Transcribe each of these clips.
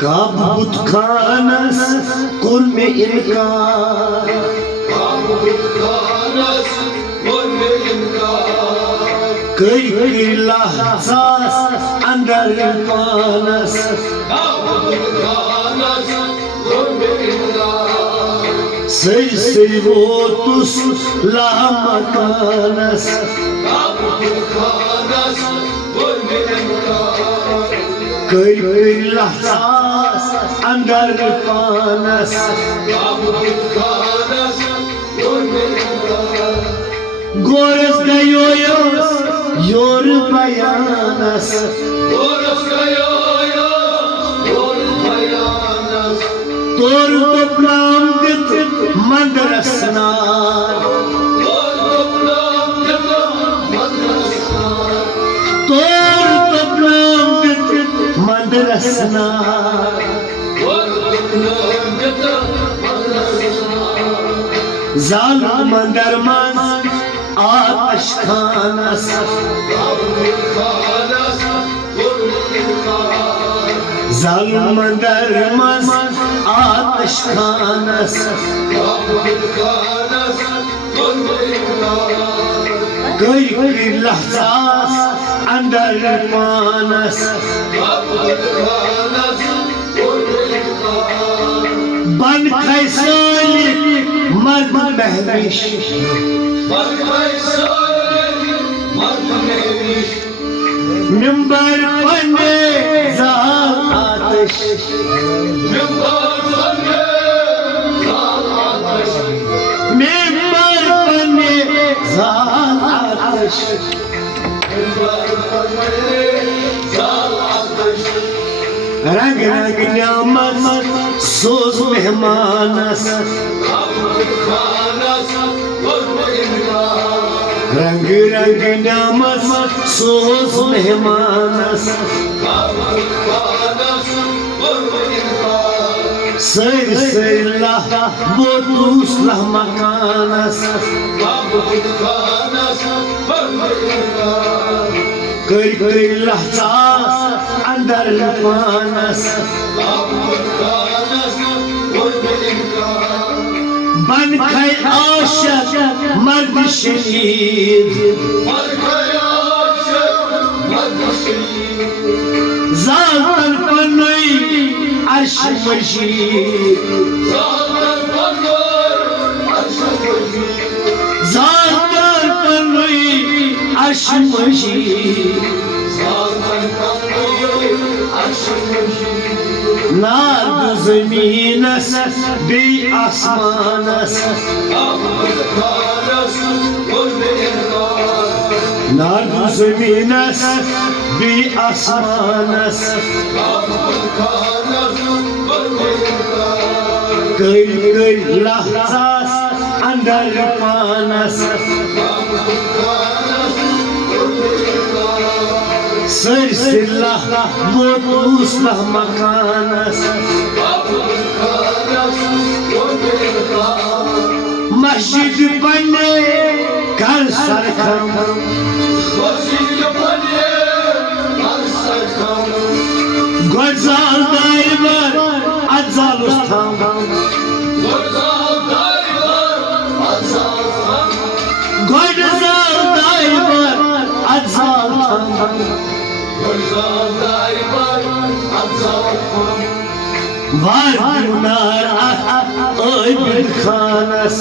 काबूत Khans कुल में इनकार कई लहसास अंदर पानस सही सही वो तुस लामकानस कई लहसास अंदर पानस गोरस गयो योर बयानस तोर तो प्रांगत मंदरसना तोर तो प्रांगत मंदरसना जाल मंदर मन आतश खानस जाल मंदर मन आतश खानस कई लहसास अंदर पानस बन खैसाली मर्द महविश मिंबर पन्ने जाल आतिश मिंबर पन्ने जाल आतिश रंग रंग न्यामत सोज मेहमानस रंग रंग न्यामत सोज मेहमानस सर सर वो दूसरा मकानस कई लहसास अंदर पानस बन खै आशक मर्द शहीद जातन पन्नई अर्श मजीद जातन पन्नई अर्श मजीद नार्द ज़मीनस बे आसमानस नार्द ज़मीनस बे आसमानस कई लहसास अंदर पानस सर सिल्ला वो दूसरा मकानस मस्जिद बने कर सरखम गुलजार दाइबर अज़ाल उस्ताम गुलजार दाइबर अज़ाल वार बिन खानस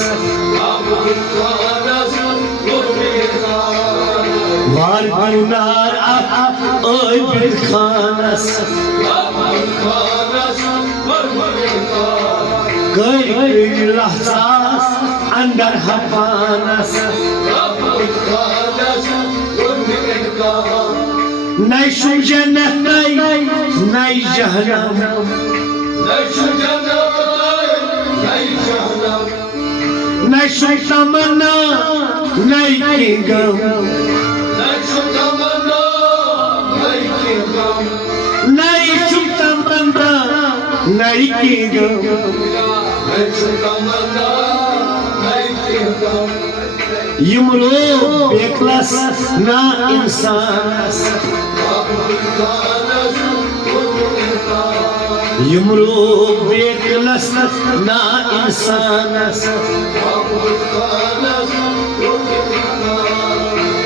वार बिन खानस कई लहसास अंदर हपानस नहीं शु जन्नत नहीं जहन्नम नहीं शु तमन्ना नहीं गम नहीं शु तमन्ना नहीं गम यमलो बेकलस ना इंसानस Yumru beklas na insanas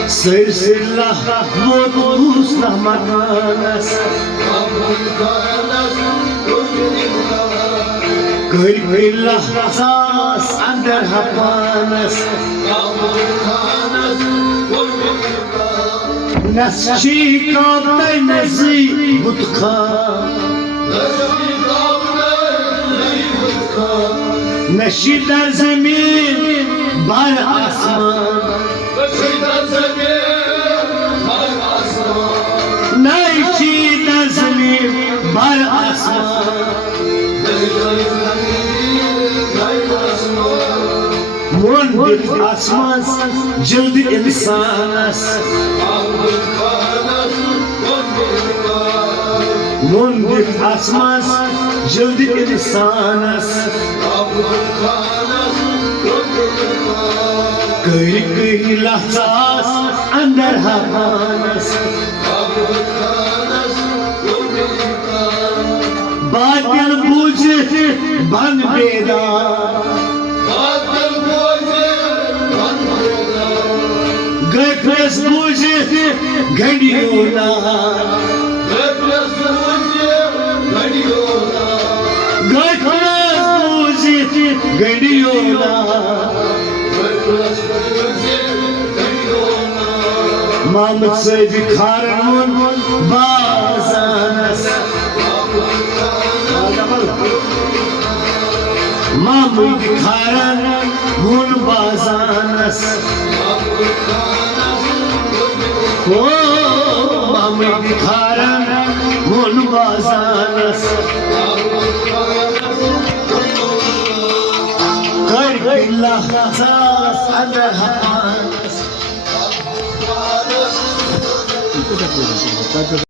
Sırla mutlusla makanas Kırkırla sas andar hapanas Nasci kaptay nazi butka Nasci dar zemin bar asman Nasci dar zemin bar asman Mundir asman cildi insanas Mundir asman cildi insanas Kıyı lahzas andar hapanas Batil bucı ban beda Gıkres bucı gadiyola Gıkres bucı gadiyola Mahmut Seyfi Karmun bazanas Mahmut Karmun bazanas Oh Mahmut Karmun bazanas Kırkıllah sas andar hapanas